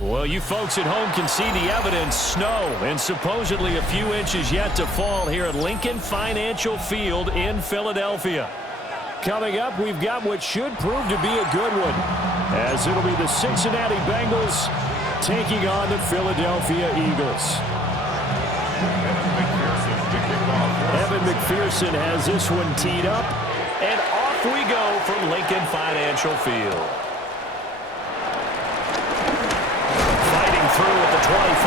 Well, you folks at home can see the evidence. Snow and supposedly a few inches yet to fall here at Lincoln Financial Field in Philadelphia. Coming up, we've got what should prove to be a good one, as it'll be the Cincinnati Bengals taking on the Philadelphia Eagles. Evan McPherson has this one teed up, and off we go from Lincoln Financial Field. Fighting through at the 25,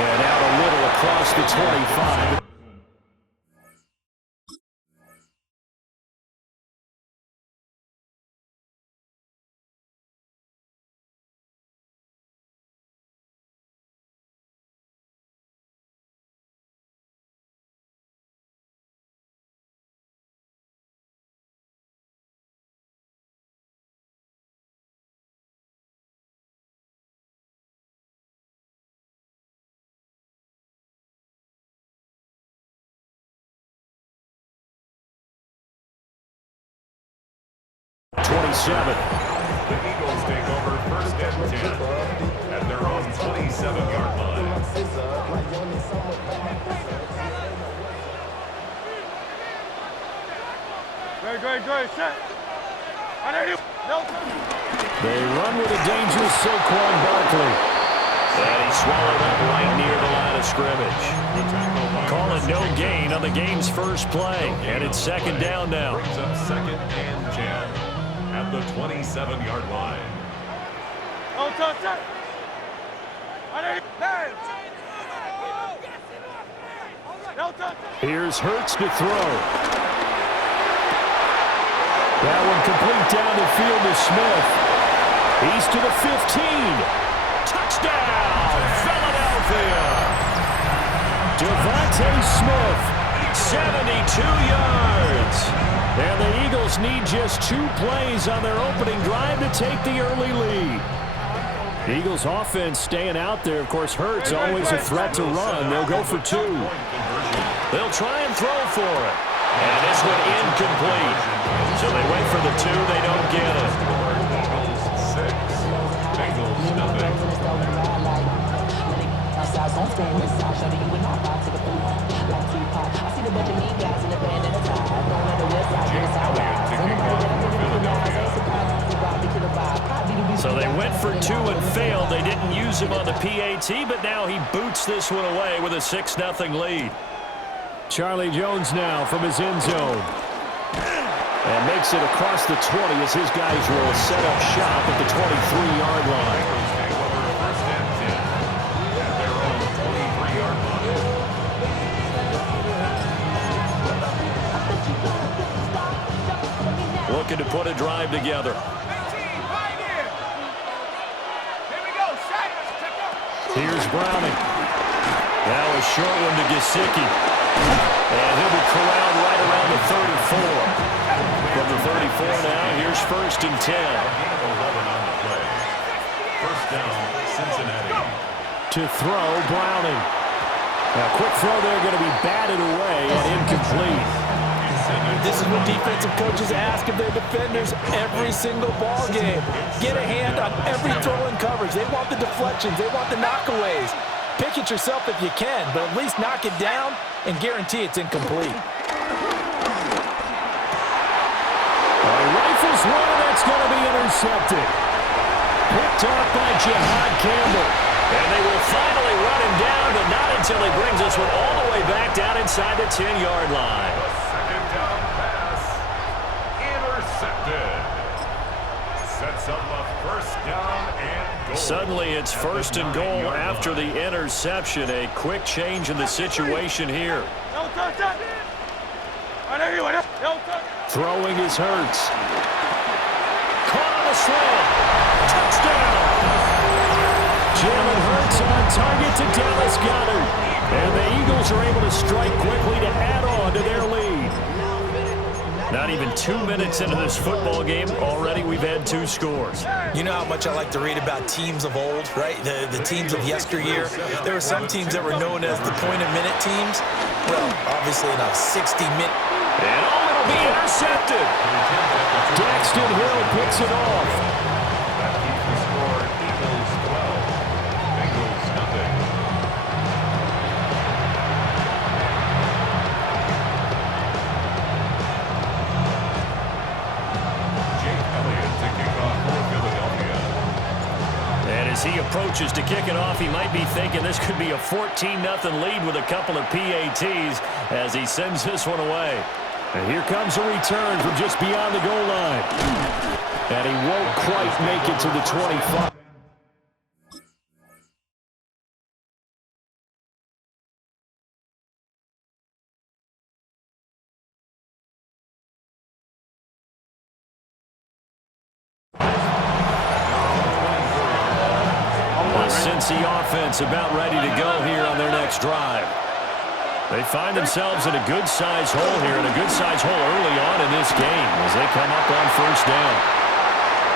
and out a little across the 25. The Eagles take over first and 10 at their own 27-yard line. Great, set. They run with a dangerous Saquon Barkley. And he swallowed up right near the line of scrimmage. Calling no gain on the game's first play. And it's second down now. Brings up second and 10. At the 27-yard line. Here's Hurts to throw. That one complete down the field to Smith. He's to the 15. Touchdown, Philadelphia. Devontae Smith, 72 yards. And the Eagles need just 2 plays on their opening drive to take the early lead. The Eagles offense staying out there. Of course, Hurts always a threat to run. They'll go for 2. They'll try and throw for it. And this one incomplete. So they wait for the 2. They don't get it. Bengals nothing. So they went for 2 and failed. They didn't use him on the PAT, but now he boots this one away with a 6-0 lead. Charlie Jones now from his end zone. And makes it across the 20 as his guys will set up shop at the 23-yard line. Looking to put a drive together. Here's Browning. Now a short one to Gesicki. And he'll be corralled right around the 34. From the 34 now, here's first and 10. First down, Cincinnati. To throw, Browning. Now, quick throw there, going to be batted away and incomplete. This is what defensive coaches ask of their defenders every single ball game. Get a hand on every throw in coverage. They want the deflections. They want the knockaways. Pick it yourself if you can, but at least knock it down and guarantee it's incomplete. Rifles one, and that's going to be intercepted. Picked up by Jihad Campbell. And they will finally run him down, but not until he brings this one all the way back down inside the 10-yard line. Second down pass. Intercepted. Sets up a first down and goal. Suddenly it's first and goal after the interception. A quick change in the situation here. Throwing is Hurts. Caught on a slant. Touchdown. Jalen Hurts on target to Dallas Goedert. And the Eagles are able to strike quickly to add on to their lead. Not even 2 minutes into this football game, already we've had 2 scores. You know how much I like to read about teams of old, right? The teams of yesteryear. There were some teams that were known as the point-a-minute teams. Well, obviously in a 60-minute. And it'll be intercepted. Daxton Hill picks it off. As he approaches to kick it off, he might be thinking this could be a 14-0 lead with a couple of PATs as he sends this one away. And here comes a return from just beyond the goal line. And he won't quite make it to the 25. The Cincy offense about ready to go here on their next drive. They find themselves in a good-sized hole here, and a good-sized hole early on in this game as they come up on first down.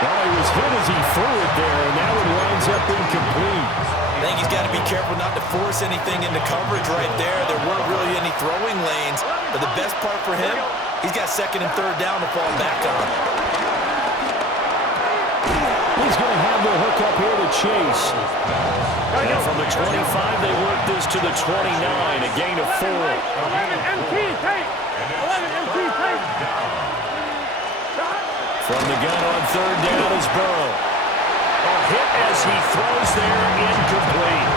Well, he was hit as he threw it there, and now it winds up incomplete. I think he's got to be careful not to force anything into coverage right there. There weren't really any throwing lanes, but the best part for him, he's got second and third down to fall back on. He's going to have the hook up here to Chase. And from the 25, they work this to the 29, a gain of 4. 11 MT tape. 11 MT tape. From the gun on third down is Burrow. A hit as he throws there, incomplete.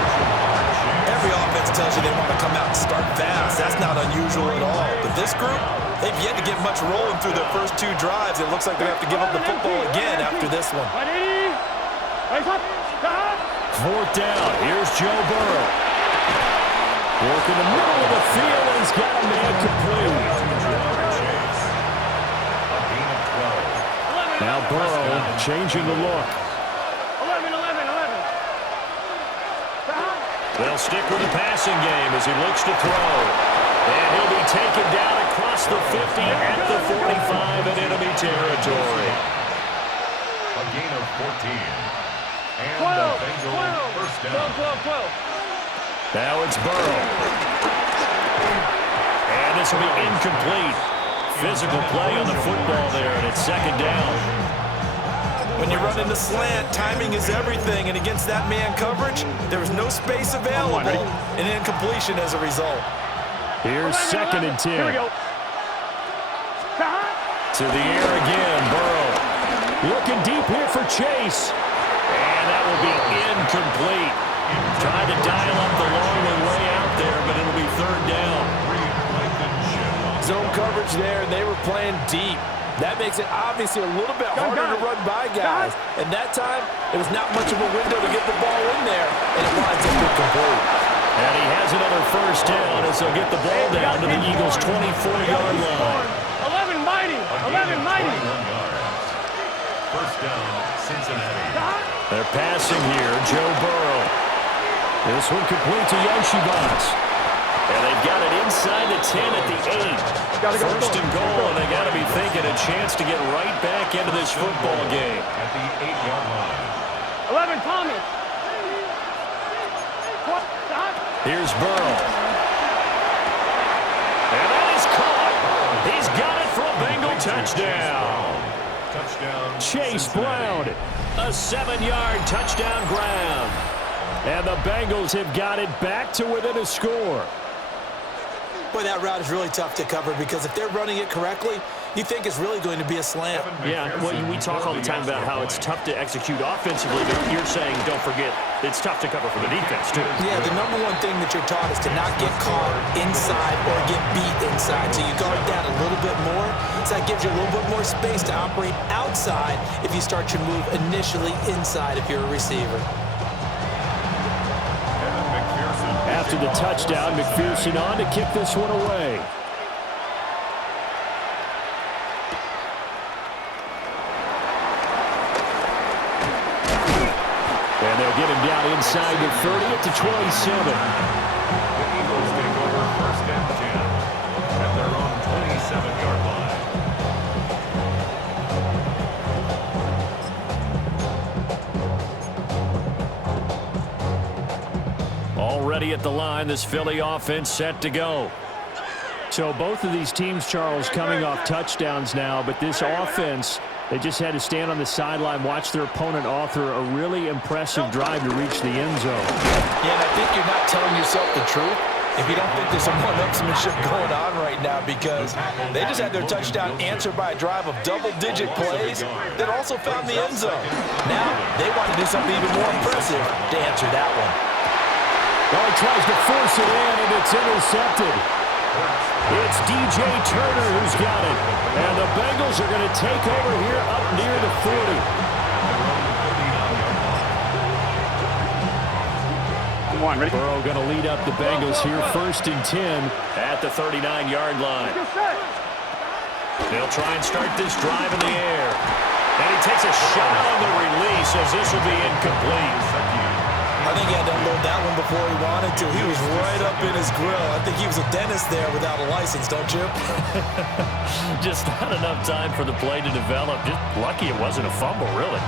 Every offense tells you they want to come out and start fast. That's not unusual at all. But this group, they've yet to get much rolling through their first 2 drives. It looks like they have to give up the football again after this one. Fourth down. Here's Joe Burrow. Work in the middle of the field, and he's got a man complete. Now Burrow changing the look. 11. They'll stick with the passing game as he looks to throw. And he'll be taken down across the 50 at the 45 in enemy territory. A gain of 14. And 12. the Bengals first down. 12. Now it's Burrow. And this will be incomplete. Physical play on the football there, and it's second down. When you run into slant, timing is everything, and against that man coverage, there was no space available, and incompletion as a result. Here's second and 10. Here we go. To the air again, Burrow. Looking deep here for Chase. And that will be incomplete. Trying to dial up the long way out there, but it'll be third down. Zone coverage there, and they were playing deep. That makes it obviously a little bit harder to run by guys. And that time, it was not much of a window to get the ball in there, and it winds up incomplete. And he has another first down as they'll get the ball down to the Eagles' 24-yard line. 11 mighty. First down, Cincinnati. They're passing here, Joe Burrow. This one complete to Yoshibas. And they've got it inside the 10 at the 8. First and goal, and they got to be thinking a chance to get right back into this football game. At the 8-yard line. 11 Thomas. Here's Burrow. And that is caught. He's got it for a Bengal touchdown. Touchdown. Chase Brown, a 7-yard touchdown grab. And the Bengals have got it back to within a score. Boy, that route is really tough to cover because if they're running it correctly, you think it's really going to be a slant. Yeah, well, we talk all the time about how it's tough to execute offensively, but you're saying, don't forget, it's tough to cover for the defense, too. Yeah, the number one thing that you're taught is to not get caught inside or get beat inside. So you guard that a little bit more. So that gives you a little bit more space to operate outside if you start your move initially inside if you're a receiver. After the touchdown, McPherson on to kick this one away. And they'll get him down inside the 30 at the 27. The Eagles take over first and 10 at their own 27-yard line. Already at the line, this Philly offense set to go. So both of these teams, Charles, coming off touchdowns now, but this offense, they just had to stand on the sideline, watch their opponent author a really impressive drive to reach the end zone. Yeah, and I think you're not telling yourself the truth if you don't think there's some one-upsmanship going on right now, because they just had their touchdown answered by a drive of double-digit plays that also found the end zone. Now they want to do something even more impressive to answer that one. Well, he tries to force it in, and it's intercepted. It's DJ Turner who's got it. And the Bengals are going to take over here up near the 40. Ready? Burrow going to lead up the Bengals here, 1st and 10 at the 39-yard line. They'll try and start this drive in the air. And he takes a shot on the release as this will be incomplete. I think he had to unload that one before he wanted to. He was right up in his grill. I think he was a dentist there without a license, don't you? Just not enough time for the play to develop. Just lucky it wasn't a fumble, really.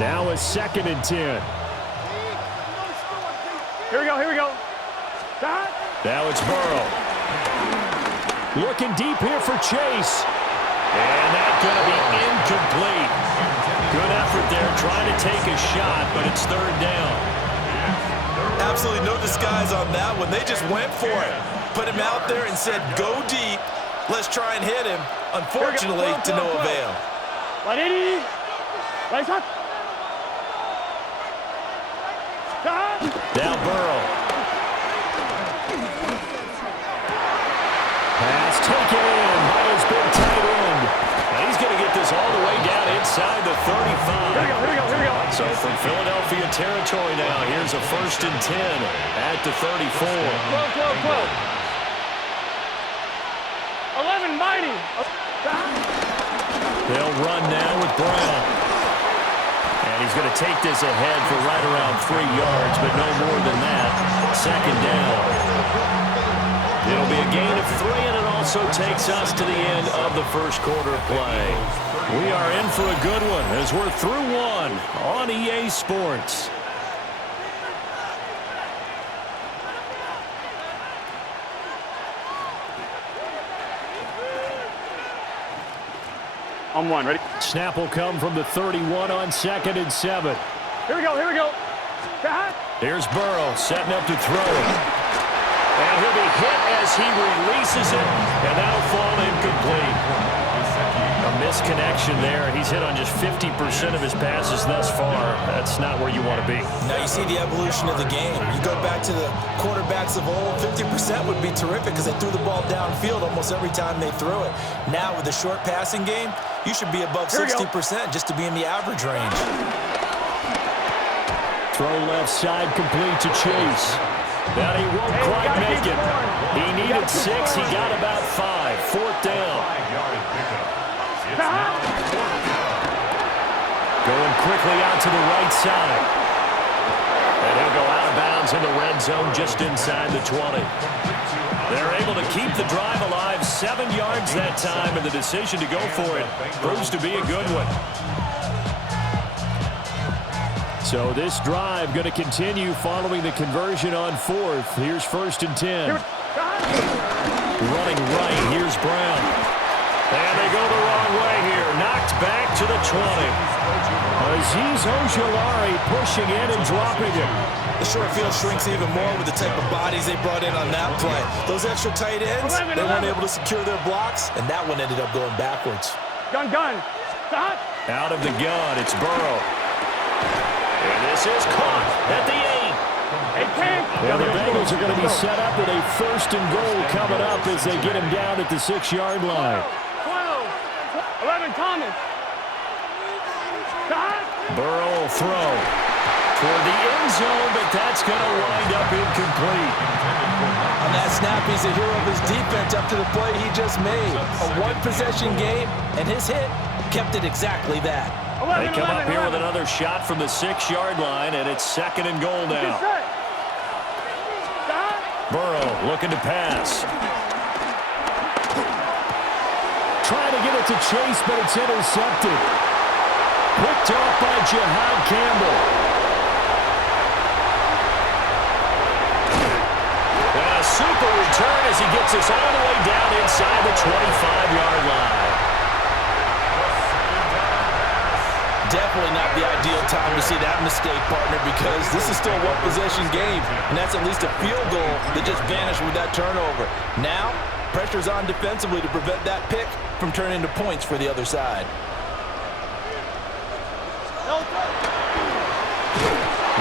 Now a 2nd and 10. Here we go, here we go. Now it's Burrow. Looking deep here for Chase. And that's going to be incomplete. Good effort there, trying to take a shot, but it's 3rd down. Absolutely no disguise on that one. They just went for it. Put him out there and said, go deep. Let's try and hit him. Unfortunately, to no avail. Now Burrow. Pass taken in by his big tight end. And he's going to get this all the way down inside the 35. Here we go. So from Philadelphia territory now, here's a 1st and 10 at the 34. 12. 11, mighty. They'll run now with Brown. And he's going to take this ahead for right around 3 yards, but no more than that. 2nd down. It'll be a gain of 3, and it also takes us to the end of the 1st quarter play. We are in for a good one as we're through 1 on EA Sports. On 1, ready? Snap will come from the 31 on 2nd and 7. Here we go. Here's Burrow setting up to throw it. And he'll be hit as he releases it, and that'll fall incomplete. A misconnection there. He's hit on just 50% of his passes thus far. That's not where you want to be. Now you see the evolution of the game. You go back to the quarterbacks of old, 50% would be terrific because they threw the ball downfield almost every time they threw it. Now with the short passing game, you should be above 60% just to be in the average range. Throw left side complete to Chase. That he won't quite make it. He needed 6. He got about 5. 4th down. Going quickly out to the right side. And he'll go out of bounds in the red zone just inside the 20. They're able to keep the drive alive 7 yards that time, and the decision to go for it proves to be a good one. So this drive going to continue following the conversion on 4th. Here's 1st and 10. Running right, here's Brown. And they go the wrong way here. Knocked back to the 20. Azeez Ojulari pushing in and dropping it. The short field shrinks even more with the type of bodies they brought in on that play. Those extra tight ends, they weren't able to secure their blocks, and that one ended up going backwards. Gun. Out of the gun, it's Burrow. And this is caught at the 8. Well, the Bengals are going to be set up with a 1st and goal coming up as they get him down at the 6-yard line. 12. 11, Thomas. Burrow will throw toward the end zone, but that's going to wind up incomplete. On that snap, he's a hero of his defense up to the play he just made. A one-possession game, and his hit kept it exactly that. They come up here with another shot from the 6-yard line, and it's 2nd and goal now. Burrow looking to pass. Trying to get it to Chase, but it's intercepted. Picked off by Jihad Campbell. And a super return as he gets us all the way down inside the 25-yard line. Definitely not the ideal time to see that mistake, partner, because this is still a one-possession game, and that's at least a field goal that just vanished with that turnover. Now, pressure's on defensively to prevent that pick from turning into points for the other side.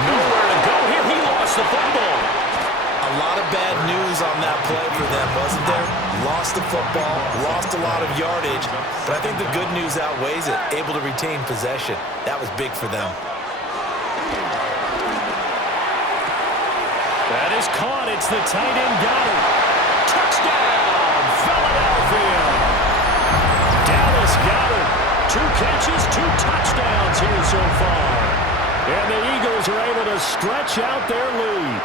Nowhere to go here. He lost the football. A lot of bad news on that play for them, wasn't there? Lost the football, lost a lot of yardage, but I think the good news outweighs it. Able to retain possession. That was big for them. That is caught. It's the tight end Goddard. Touchdown, Philadelphia. Dallas Goddard. 2 catches, 2 touchdowns here so far. And the Eagles are able to stretch out their lead.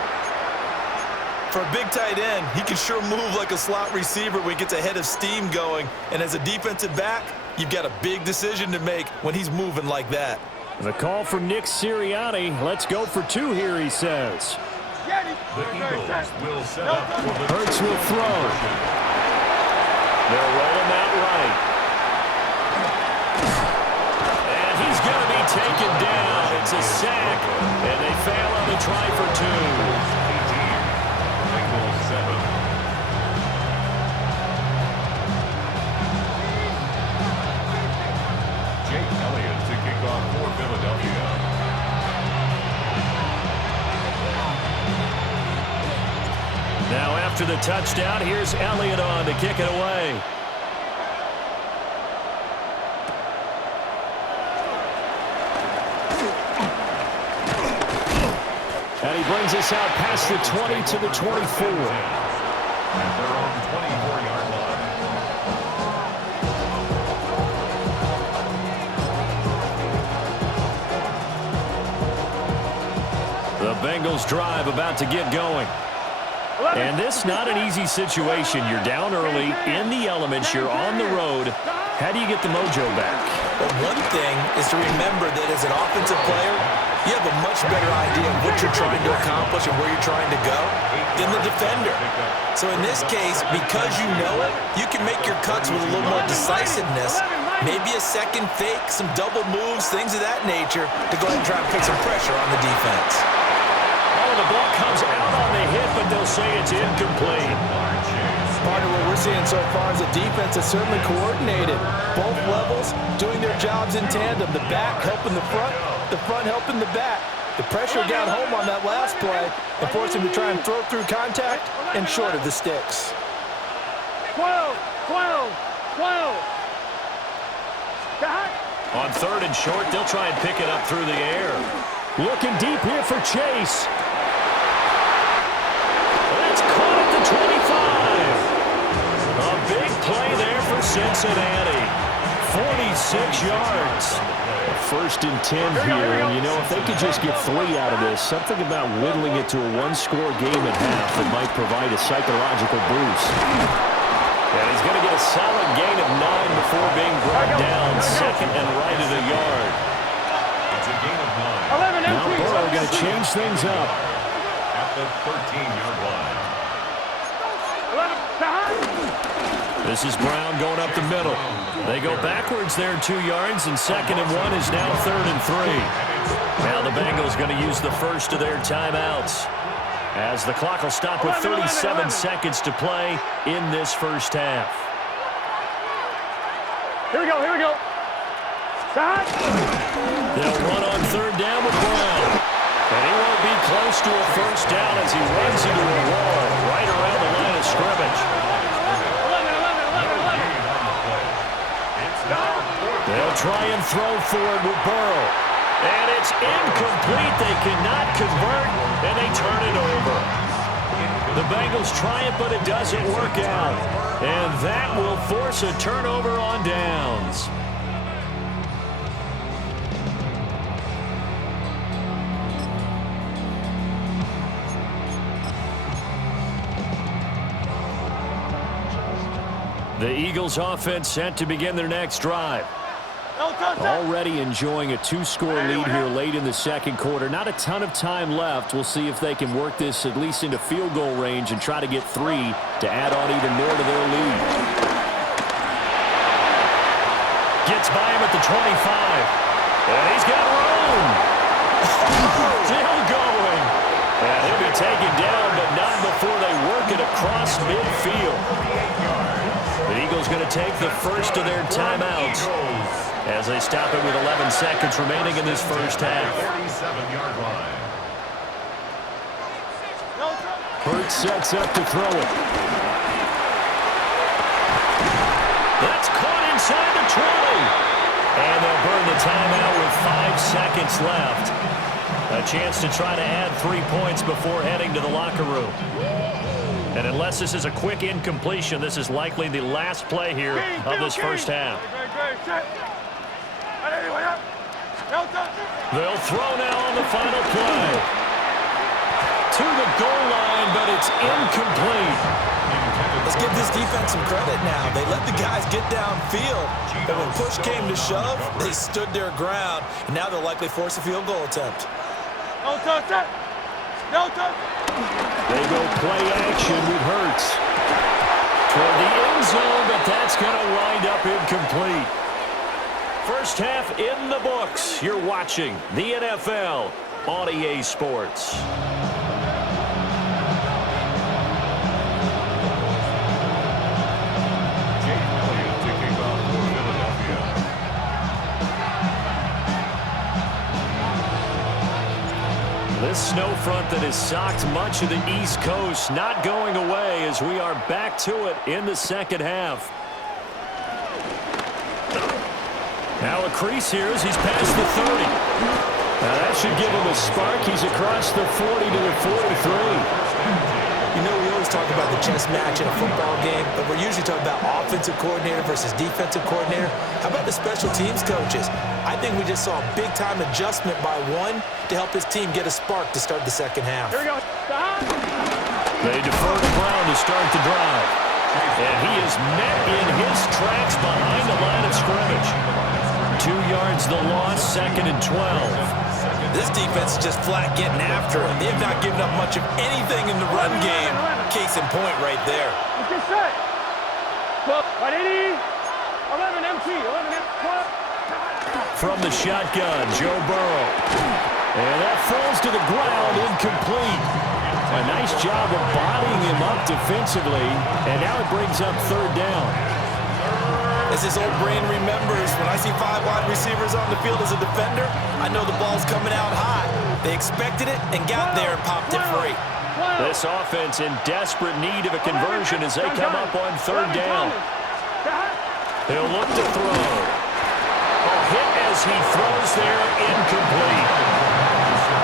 For a big tight end, he can sure move like a slot receiver when he gets a head of steam going. And as a defensive back, you've got a big decision to make when he's moving like that. The call from Nick Sirianni. Let's go for 2 here, he says. The Eagles will set up for the Hurts will throw. They'll roll him out right. And he's going to be taken down. It's a sack, and they fail on the try for 2. Now after the touchdown, here's Elliott on to kick it away. And he brings us out past the 20 to the 24. At their own 24-yard line. The Bengals drive about to get going. And this is not an easy situation. You're down early, in the elements, you're on the road. How do you get the mojo back? Well, one thing is to remember that as an offensive player, you have a much better idea of what you're trying to accomplish and where you're trying to go than the defender. So in this case, because you know it, you can make your cuts with a little more decisiveness. Maybe a second fake, some double moves, things of that nature to go ahead and try and put some pressure on the defense. The ball comes out on the hit, but they'll say it's incomplete. Part of what we're seeing so far is the defense is certainly coordinated. Both levels doing their jobs in tandem. The back helping the front helping the back. The pressure got home on that last play and forced him to try and throw through contact and short of the sticks. 12. On 3rd and short, they'll try and pick it up through the air. Looking deep here for Chase. That's caught at the 25. A big play there for Cincinnati. 46 yards. 1st and 10 here. And, you know, if they could just get 3 out of this, something about whittling it to a 1-score game at half that might provide a psychological boost. And he's going to get a solid gain of 9 before being brought down 2nd and right at a yard. It's a gain of 9. Now Burrow going to change things up. At the 13-yard line. This is Brown going up the middle. They go backwards there 2 yards, and 2nd and 1 is now 3rd and 3. Now the Bengals going to use the first of their timeouts, as the clock will stop with 37 seconds to play in this first half. Here we go. Stop. They'll run on 3rd down with Brown. And he won't be close to a first down as he runs into a wall right around the line of scrimmage. 11. They'll try and throw for it with Burrow. And it's incomplete. They cannot convert, and they turn it over. The Bengals try it, but it doesn't work out. And that will force a turnover on downs. The Eagles offense set to begin their next drive. Already enjoying a 2-score lead here late in the 2nd quarter. Not a ton of time left. We'll see if they can work this at least into field goal range and try to get 3 to add on even more to their lead. Gets by him at the 25. And he's got room. Still going. And he'll be taken down, but not before they work it across midfield. The Eagles going to take the first of their timeouts as they stop it with 11 seconds remaining in this first half. 37-yard line. Hurts sets up to throw it. That's caught inside the 20. And they'll burn the timeout with 5 seconds left. A chance to try to add 3 points before heading to the locker room. And unless this is a quick incompletion, this is likely the last play here of this first half. They'll throw now on the final play. To the goal line, but it's incomplete. Let's give this defense some credit now. They let the guys get downfield, but when push came to shove, they stood their ground, and now they'll likely force a field goal attempt. No touch it. No touch. They go play action with Hurts. Toward the end zone, but that's going to wind up incomplete. First half in the books. You're watching the NFL on EA Sports. This snow front that has socked much of the East Coast not going away as we are back to it in the second half. Now a crease here as he's past the 30. Now that should give him a spark. He's across the 40 to the 43. You know, we always talk about the chess match in a football game, but we're usually talking about offensive coordinator versus defensive coordinator. How about the special teams coaches? I think we just saw a big-time adjustment by one to help his team get a spark to start the second half. Here we go. They defer to Brown to start the drive. And he is met in his tracks behind the line of scrimmage. 2 yards the loss, 2nd and 12. This defense is just flat getting after him. They have not given up much of anything in the run game. Case in point right there. Get set. 180. 11 MT. 11 MT. From the shotgun, Joe Burrow. And that falls to the ground, incomplete. A nice job of bodying him up defensively, and now it brings up 3rd down. As his old brain remembers, when I see 5 wide receivers on the field as a defender, I know the ball's coming out hot. They expected it and got there and popped it free. This offense in desperate need of a conversion as they come up on 3rd down. He'll look to throw. A hit as he throws there, incomplete.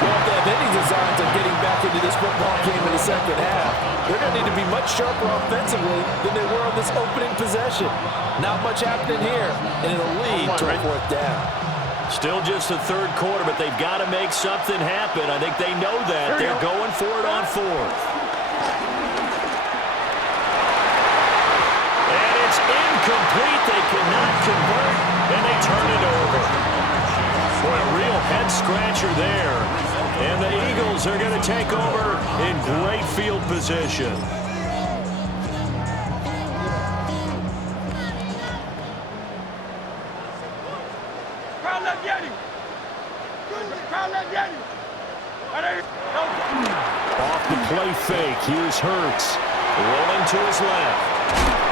Well, if they have any designs of getting back into this football game in the second half, they're going to need to be much sharper offensively than they were on this opening possession. Not much happening here, and it'll lead to a 4th down. Still just the 3rd quarter, but they've got to make something happen. I think they know that. They're going for it on 4th. And it's incomplete. They cannot convert, and they turn it over. Boy, a real head-scratcher there. And the Eagles are going to take over in great field position. Off the play fake, here's Hurts. Rolling to his left.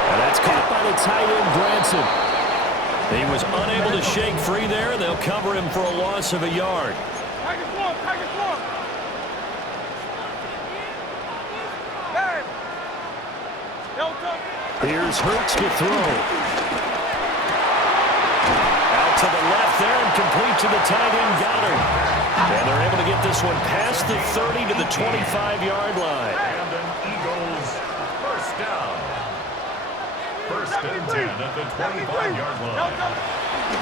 And that's caught by the tight end, Branson. He was unable to shake free there, and they'll cover him for a loss of a yard. Here's Hurts to throw. Out to the left there and complete to the tight end, Goddard. And they're able to get this one past the 30 to the 25-yard line. And an Eagles first down. 1st and 10 at the 25-yard line.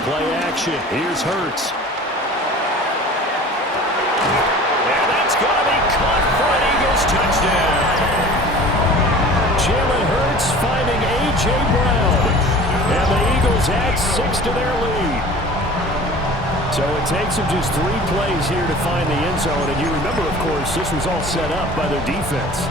Play action. Here's Hurts. And that's going to be caught for an Eagles touchdown. Jalen Hurts finding A.J. Brown. And the Eagles add 6 to their lead. So it takes them just 3 plays here to find the end zone. And you remember, of course, this was all set up by their defense.